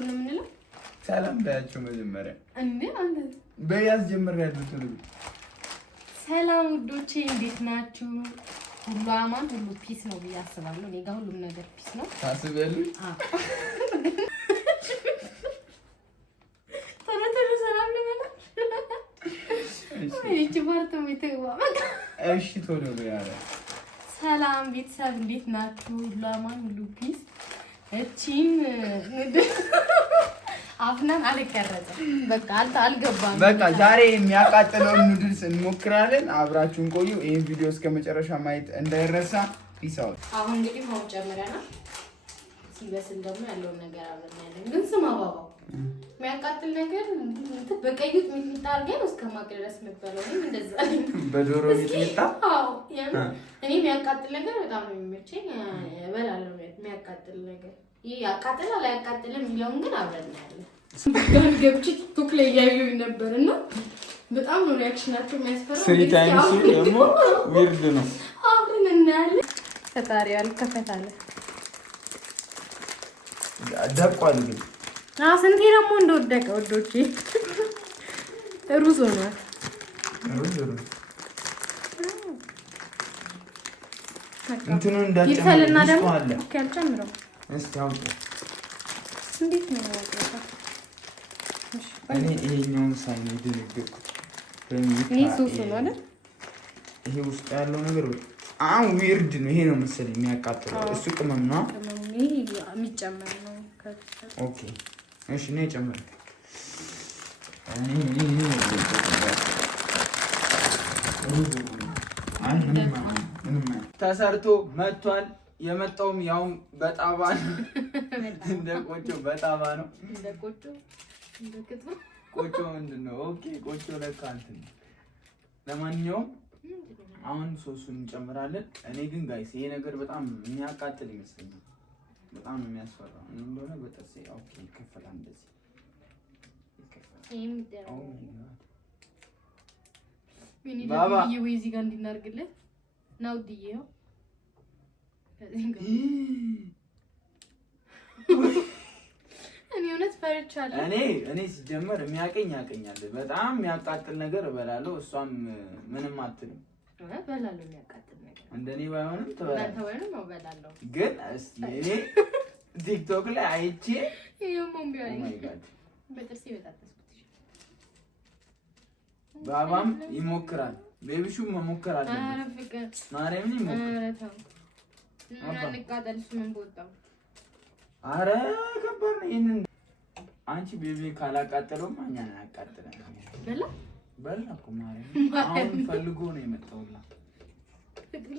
እኩል ነው የምንለው። ሰላም በያቸው መጀመሪያ እንዴ አንተ በያዝ ጀምር ያሉት ነው። ሰላም ውዶቼ እንዴት ናችሁ? ሁሉ አማን ሁሉ ፒስ ነው ብዬ አስባለሁ። እኔ ጋር ሁሉም ነገር ፒስ ነው። ታስበልኝ? አዎ ተነተሩ ሰላም ነው ማለት እሺ ባርቶ ምትዋ እሺ ቶሎ በያለ ሰላም ቤተሰብ እንዴት ናችሁ? ሁሉ አማን ሁሉ ፒስ እቺን አፍናን አልቀረጸም። በቃ አልገባም። በቃ ዛሬ የሚያቃጥለውን ኑድልስ እንሞክራለን። አብራችሁን ቆዩ። ይሄን ቪዲዮ እስከመጨረሻ ማየት እንዳይረሳ። ፒስ አውት። አሁን እንግዲህ ማው ጨምረናል። ሲበስል ደግሞ ያለውን ነገር አብረን ያለን። ግን ስማ ባባው የሚያቃጥል ነገር በቀይት ሚጥሚጣ አድርገን እስከማቅለስ መበለው ነው እንደዛ በዶሮ ሚጥሚጣ። አዎ እኔ የሚያቃጥል ነገር በጣም ነው የሚመቸኝ። እበላለሁ የሚያቃጥል ነገር። ይሄ ያቃጥላል አያቃጥልም የሚለውን ግን አብረን ያለን። ጋር ገብቼ ቲክቶክ ላይ ያዩኝ ነበርና በጣም ነው ሪአክሽናቸው የሚያስፈራው። ስሪ ታይምስ ደግሞ ዊርድ ነው። አብረን እናያለን። ፈጣሪ አልከፈታለ ደቋል ግን ስንቴ ደግሞ እንደወደቀ ወዶቼ ሩዝ ሆኗል። ሩዝ እንትኑን እንዳጨምር ደግሞ ኦኬ አልጨምረው እስቲ አውጡ። እንዴት ነው ያወጣው? እኔ ይሄኛውን ሳይን ደልግኩት ይሄ ሶስ ነው አይደል? ይሄ ውስጥ ያለው ነገር በጣም ዊርድ ነው። ይሄ ነው መሰለኝ የሚያቃጥለው። እሱ ቅመም ነው። ይሄ የሚጨመር ነው። ኦኬ እሺ ነው ጨምር። ተሰርቶ መጥቷል። የመጣውም ያው በጣባ ነው። እንደ ቆጮ በጣባ ነው። እንደ ቆጮ እንደ ክትፎ ቆጮ ምንድነው? ኦኬ ቆጮ ለካ እንትን ነው። ለማንኛውም አሁን ሶሱን እንጨምራለን። እኔ ግን ጋይስ ይሄ ነገር በጣም የሚያቃጥል ይመስለኛል። በጣም ነው የሚያስፈራው። እንደሆነ በጥርሴ ኦኬ ይከፈላል። እንደዚህ ይከፈላል። ባባ ይሄ ጋር እንድናርግልህ ነው ዲዬው እኔ እውነት ፈርቻለሁ። እኔ ሲጀመር የሚያቀኝ ያቀኛል። በጣም የሚያቃጥል ነገር እበላለሁ። እሷም ምንም አትልም። እበላለሁ የሚያቃጥል ነገር እንደኔ ባይሆንም እበላለሁ። ግን እስቲ እኔ ቲክቶክ ላይ አይቼ ይሄም ቢሆን በጥርሴ በጣጥስኩት ባባም ይሞክራል። ቤቢሹ መሞከር አለበት። ማርያምን ይሞክራል። አረ ከባድ ነው። ይሄንን አንቺ ቤቢ ካላቃጠለው ማኛን ያቃጥላል። በላ እኮ ማርያም አሁን ፈልጎ ነው የመጣውላ። ፍቅሪ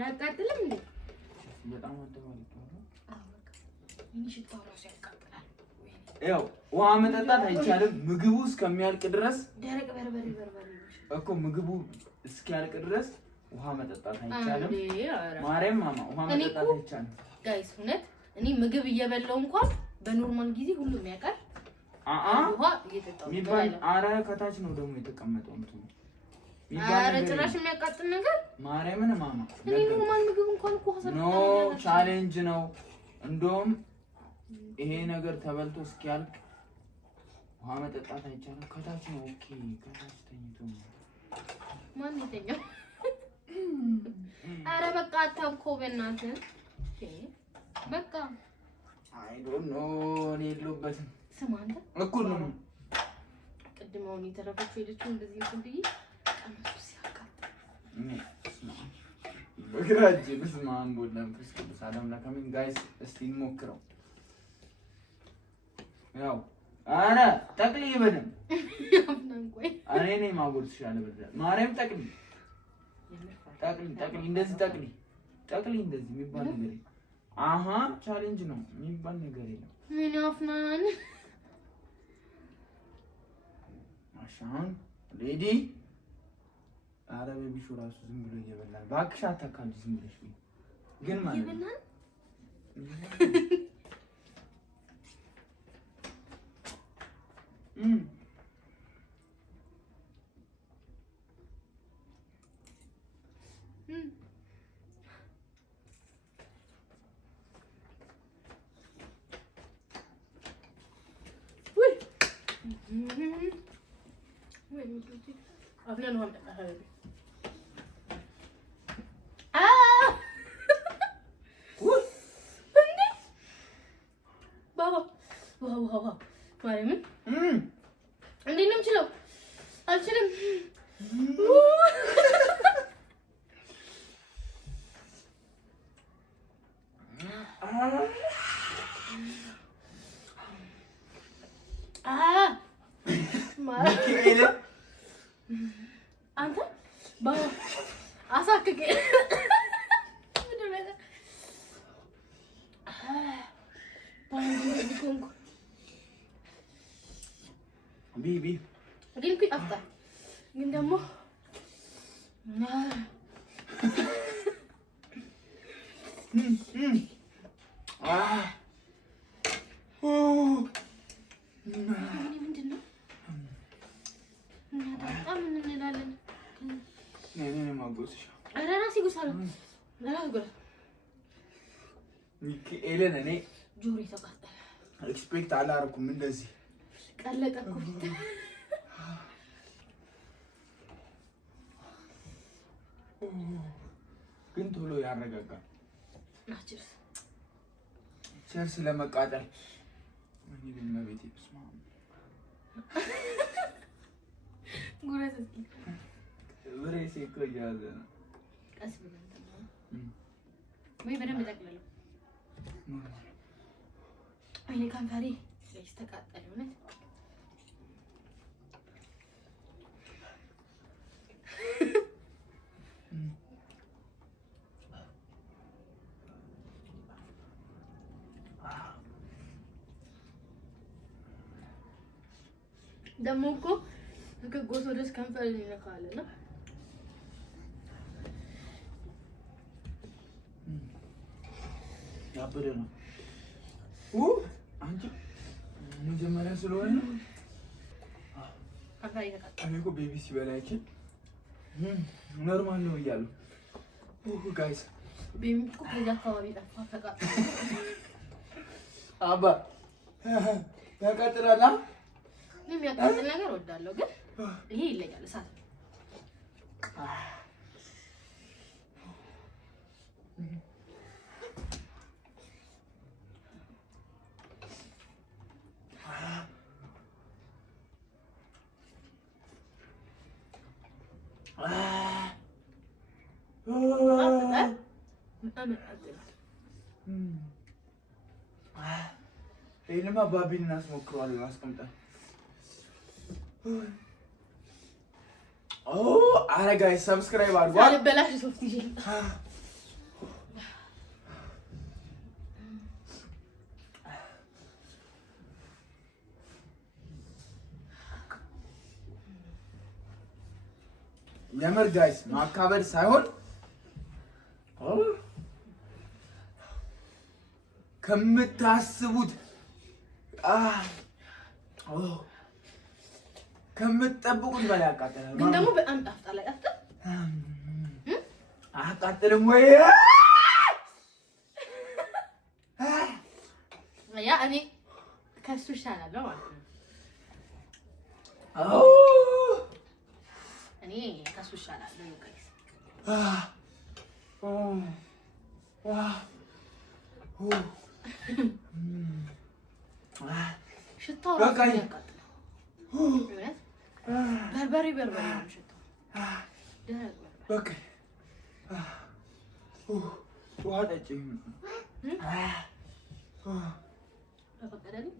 ያቃጥልም እንዴ? በጣም አደባለች። አዎ በቃ ሽታው ራሱ ያቃጥላል። ያው ውሃ መጠጣት አይቻልም። ምግቡ እስከሚያልቅ ድረስ ደረቅ በርበሬ እኮ ምግቡ እስኪያልቅ ድረስ ውሃ መጠጣት አይቻልም። ማርያም ማማ ውሃ መጠጣት አይቻልም ጋይስ። እውነት እኔ ምግብ እየበላው እንኳን በኖርማል ጊዜ ሁሉም ያውቃል። ውሃ እየጠጣው ሚባል አረ ከታች ነው ደግሞ የተቀመጠው እንትን አረ ጭራሽ የሚያቃጥል ነገር ማርያምን ማማ እኔ ኖርማል ምግብ እንኳን እኮ ኖ ቻሌንጅ ነው። እንደውም ይሄ ነገር ተበልቶ እስኪያልቅ ውሃ መጠጣት አይቻልም። ከታች ነው። ኦኬ ከታች ተኝቶ ማን ይተኛው? አረ በቃ አታውኮ በእናትህ በቃ አይ ዶንት ኖ እኔ የለሁበትም። ስማ አንተ እኩል ነው። ቅድም አሁን የተረፈችው ሄደችው እንደዚህ እንትን ብዬ ቀመሱ ሲያቃጥል በግራጅ በስመ አብ ወወልድ ወመንፈስ ቅዱስ አለም ለከምን ጋይስ እስቲ እንሞክረው። ያው አረ ጠቅልይ በደም እኔ ነኝ ማጎርስ ይችላል። በደም ማርያም ጠቅልይ እንደዚህ ጠቅልይ እንደዚህ የሚባል ነገር የለም። አሃ ቻሌንጅ ነው የሚባል ነገር የለም። ምን አፍናን አሻን ሬዲ። አረ ቤቢሹ ራሱ ዝም ብሎ እየበላል። እባክሽ አታካልጂ ዝም ብለሽ ግን ማለት ነው أفنان هم أهل بابا واو ማርያምን እንዴት ነው የምችለው? አልችልም። አንተ ባባ አሳክክ ቢቢ ግን እኮ ይጣፍጣል። ግን ደግሞ ምንድን ነው በጣም እንላለን። ኧረ እራሴ ጉሳለሁ። ሚካኤልን እኔ ጆሮዬ ተቃጠለ። ኤክስፔክት አላደረኩም እንደዚህ ቀለጠ እኮ ፊት። ግን ቶሎ ያረጋጋል። ቸርስ ቸርስ ለመቃጠል እኔ ግን መቤቴ ብስማ ጉረት እስኪ ብሬሴ እኮ እያዘ ነው። ቀስ ብለን ተማሩ ወይ በደንብ ጠቅልለው። አይኔ ከንፈሬ ወይስ ተቃጠለ? እውነት ደግሞ እኮ ከጎሶ ድረስ ከንፈር ይነካልና ያበደ ነው። አንቺ መጀመሪያ ስለሆነ ከንፈር ይነካል። እኔ እኮ ቤቢ ሲበላ አይችል ኖርማል ነው እያሉ ጋይስ ቤቢ እኮ ከዛ አካባቢ ጠፋ ተቃጠለ። አባ ያቃጥላል። የሚያቃጥል ነገር እወዳለሁ፣ ግን ይሄ ይለያል። እሳት ይሄንማ ባቢን እናስሞክረዋለን አስቀምጠን። ኧረ ጋይስ ሰብስክራይብ አድርጓል። አልበላሽ ሶፍት ይዤ የምር ጋይስ ማካበድ ሳይሆን ከምታስቡት ከምትጠብቁት በላይ ያቃጥላል። ግን ደግሞ በጣም ጣፍጣል። አያቃጥልም ወይ? ያ እኔ ከሱ ይሻላለሁ ማለት ነው። እኔ ከሱ ይሻላለሁ ጋይስ። ሽታው ራሱ ያቃጥላል። በርበሬ ነው ሽታው። በቃ ውሃ ጠጪ። በፈቀደልኝ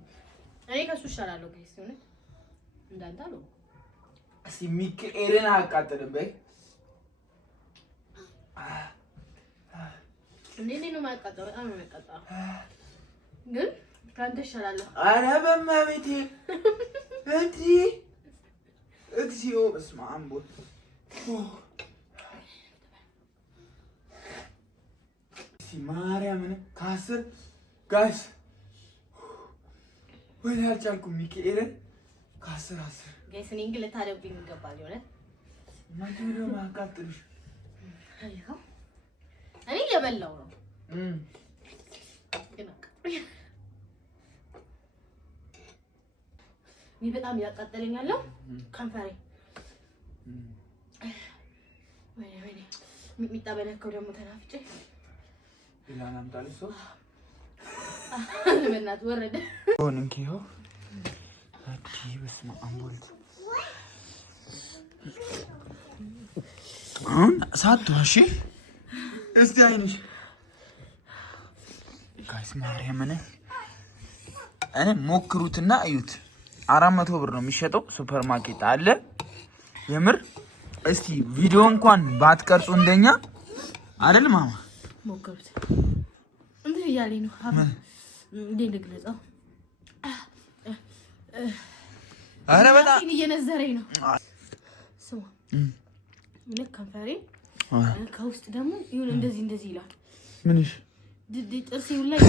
እኔ ከሱ ይሻላለሁ ጋይስ። እውነት እንዳንተ አለው። እስኪ ሚካኤልን አያቃጥልም በይ። እንዴት ነው የማያቃጥለው? በጣም ነው የሚያቃጥለው፣ ግን ከአንተ ይሻላለሁ። ኧረ በእመቤቴ እንዲ እግዚኦ በስመ አብ ማርያምን ከ10 ጋይስ ወይ አልቻልኩም። ሚካኤልን ከ10 ጋይስ እኔን ግን ልታደብኝ ይገባል። የሆነ እናንተ ደግሞ አቃጥልሽ። እኔ እየበላሁ ነው ግን ይሄ በጣም ያቃጠለኛል ከንፈሬ ወይኔ ሚጥሚጣ በለከው ደግሞ ተናፍጬ ኢላና አምጣልሽ ሰው በእናትህ ወረደ ሆንንኪዮ አዲ በስመ አብ ወልድ አሁን ሳትዋሺ እስቲ አይንሽ ጋይስ ማርያምን እኔ ሞክሩትና እዩት 400 ብር ነው የሚሸጠው ሱፐር ማርኬት አለ የምር እስቲ ቪዲዮ እንኳን ባትቀርጹ እንደኛ አይደል ማማ ሞክሩት እንዴ ያለኝ ነው እንዴ ልግለጸው አረ በጣም እየነዘረኝ ነው ስማ ልክ ከንፈሬ ከውስጥ ደግሞ ይሁን እንደዚህ ይላል ምንሽ ድድ ጥርሴ ላይ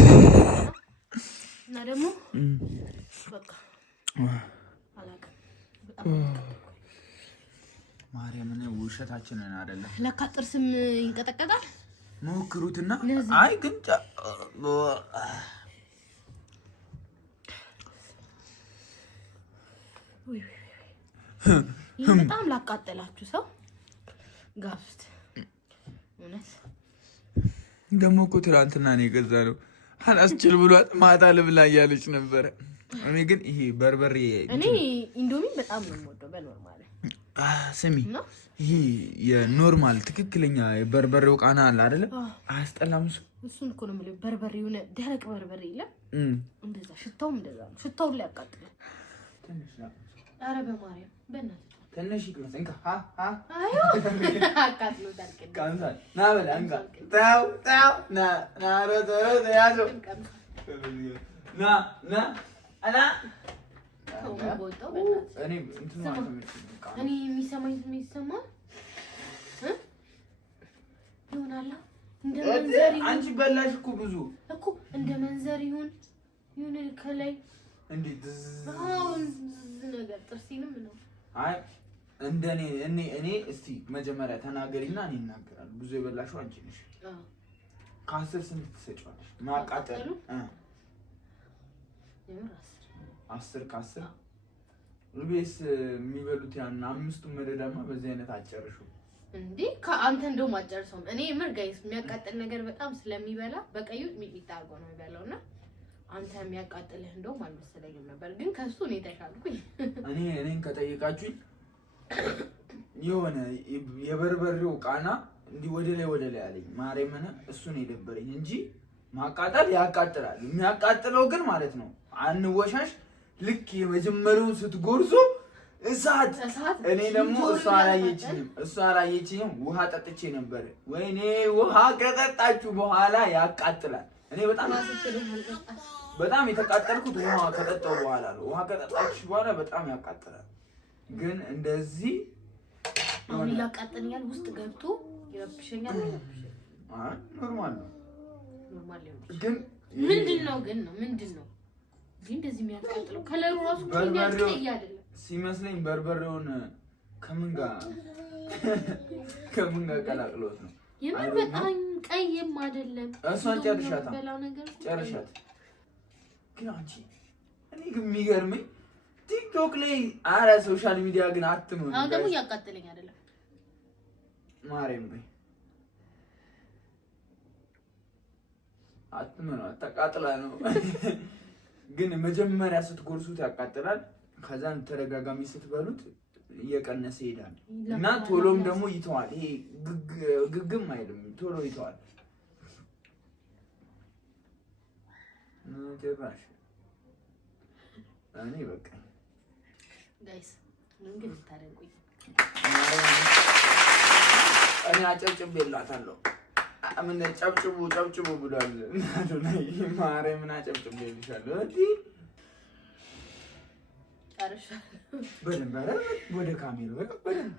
እና ደግሞ በቃ አላውቅም በጣም ማርያምን ውሸታችንን አይደለም ለካ ጥርስም ይንቀጠቀጣል ሞክሩትና አይ ግን በጣም ላቃጠላችሁ ሰው ጋብት እውነት ደግሞ እኮ ትናንትና ነው የገዛነው አላስችል ብሏት ማታ ልብላ እያለች ነበረ እኔ ግን ይሄ በርበሬ እኔ ኢንዶሚ በጣም ነው የምወደው በኖርማል ስሚ ይሄ የኖርማል ትክክለኛ የበርበሬው ቃና አለ አይደለ አያስጠላም እሱን እኮ ነው የምልህ በርበሬው ደረቅ በርበሬ የለም እንደዛ ሽታውም እንደዛ ነው ሽታው ላይ ያቃጥላል ኧረ በማርያም በእናትህ ትንሽ ይቅመስ እንካ አዩ አቃጥሎታል ካንሳል ና በላ እንካ ታው ና ረተረ ያዞ ና አና እኔ የሚሰማኝ ስሜት ይሰማል ይሆናል እንደ መንዘር አንቺ በላሽ እኮ ብዙ እኮ እንደ መንዘር ይሁን ከላይ እንዴት ነገር ጥርሴንም ነው አይ እንደኔ እኔ እስቲ መጀመሪያ ተናገሪና እኔ እናገራለሁ ብዙ የበላሽው አንቺ ነሽ ከ10 ስንት ትሰጪዋለሽ ማቃጠል 10 ከ10 ልቤስ የሚበሉት ያን አምስቱን መደዳማ በዚህ አይነት አጨርሹ እንዴ ከአንተ እንደውም አጨርሰውም እኔ ምር ጋይስ የሚያቃጥል ነገር በጣም ስለሚበላ በቀዩ ሚጥሚጣ አርጎ ነው የሚበላውና አንተ የሚያቃጥልህ እንደውም አልመሰለኝም ነበር ግን ከሱ እኔ ተሻልኩኝ እኔን ከጠየቃችሁኝ የሆነ የበርበሬው ቃና እንዲህ ወደ ላይ አለኝ ማርያምን እሱ ነው የደበረኝ እንጂ ማቃጠል ያቃጥላል የሚያቃጥለው ግን ማለት ነው አንወሻሽ ልክ የመጀመሪያውን ስትጎርዞ እሳት እኔ ደግሞ እሷ አላየችኝም ውሃ ጠጥቼ ነበር ወይኔ ውሃ ከጠጣችሁ በኋላ ያቃጥላል እኔ በጣም የተቃጠልኩት ውሃ ከጠጣው በኋላ ነው ውሃ ከጠጣችሁ በኋላ በጣም ያቃጥላል ግን እንደዚህ አሁን ያቃጥልኛል ውስጥ ገብቶ ይረብሸኛል ኖርማል ነው ግን ምንድነው ግን እንደዚህ የሚያቃጥለው ከለሩ ራሱ ቀይ አይደለም ሲመስለኝ በርበሬውን ከምን ጋር ቀላቅሎት ነው የምን በጣም ቀይም አይደለም እሷን ጨርሻት ግን አንቺ እኔ ግን የሚገርመኝ ቲክቶክ ላይ አረ ሶሻል ሚዲያ ግን አትመኑ አሁን ደግሞ ያቃጥለኝ አይደለም ማርያም በይ አትመኑ አታቃጥላ ነው ግን መጀመሪያ ስትጎርሱት ያቃጥላል ከዛን ተረጋጋሚ ስትበሉት እየቀነሰ ይሄዳል እና ቶሎም ደግሞ ይተዋል ይሄ ግግም አይደለም ቶሎ ይተዋል ጭራሽ እኔ በቃ ጋይስ እንግዲህ ታደንቁኝ እኔ አጨብጭቤላታለሁ ምን ጨብጭቡ ብሏል ማርያምን አጨብጭቤልሻለሁ በደንብ ወደ ካሜራ በደንብ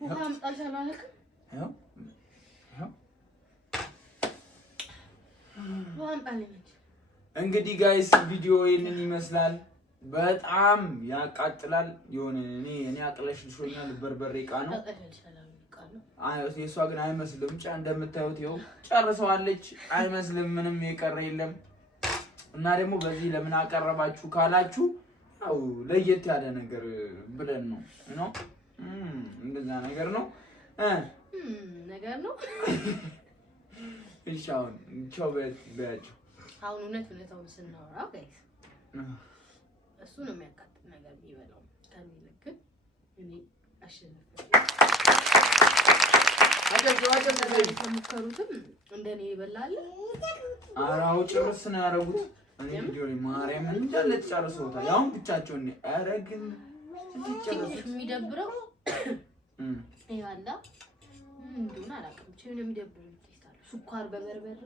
ውሃ አምጣልሻለሁ አልክም ውሃ አምጣልኝ እንግዲህ ጋይስ ቪዲዮ ይሄንን ይመስላል በጣም ያቃጥላል የሆነ እኔ አቅለሽልሾኛል በርበሬ ቃና የሷ ግን አይመስልም ብቻ እንደምታዩት ይኸው ጨርሰዋለች አይመስልም ምንም የቀረ የለም እና ደግሞ በዚህ ለምን አቀረባችሁ ካላችሁ አው ለየት ያለ ነገር ብለን ነው እንደዛ ነገር ነው ነገር ነው። እሺ አሁን ቻው በያቸው። አሁን እውነታውን ስናወራ ጋይስ እሱ ነው የሚያቃጥል ነገር የሚበላው ከሚልክ እኔ ከሙከሩትም እንደኔ ይበላል። አራው ጭርስ ነው ያደረጉት። እኔ ቪዲዮ ላይ ማርያም እንዳለ ተጨርሰውታል። ያው ብቻቸውን አረግን ትንሽ የሚደብረው ይዋላ እንደሆነ አላውቅም። ብቻ ነው የሚደብረው። ስኳር በበርበሬ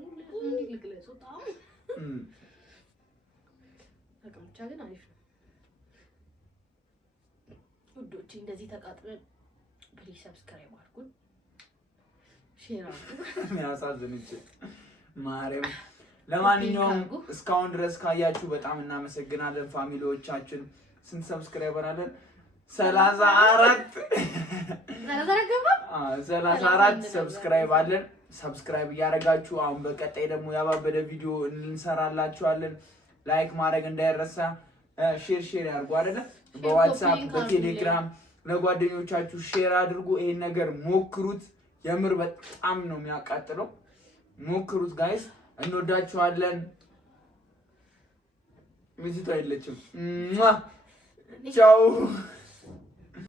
ልግለጸው ጣም ብቻ ግን አሪፍ ነው ውዶቼ። እንደዚህ ተቃጥለን ፕሊዝ ሰብስክራይብ አድርጉን፣ ሼር አድርጉ። የሚያሳዝንች ማርያም። ለማንኛውም እስካሁን ድረስ ካያችሁ በጣም እናመሰግናለን ፋሚሊዎቻችን። ስንት ሰብስክራይበር አለን? 34 ሰብስክራይብ አለን። ሰብስክራይብ እያደረጋችሁ አሁን በቀጣይ ደግሞ ያባበደ ቪዲዮ እንሰራላችኋለን። ላይክ ማድረግ እንዳይረሳ፣ ሼር ያድርጉ አይደለ? በዋትስአፕ በቴሌግራም ለጓደኞቻችሁ ሼር አድርጉ። ይሄን ነገር ሞክሩት። የምር በጣም ነው የሚያቃጥለው። ሞክሩት ጋይስ። እንወዳችኋለን። ሚስቱ አይለችም። ቻው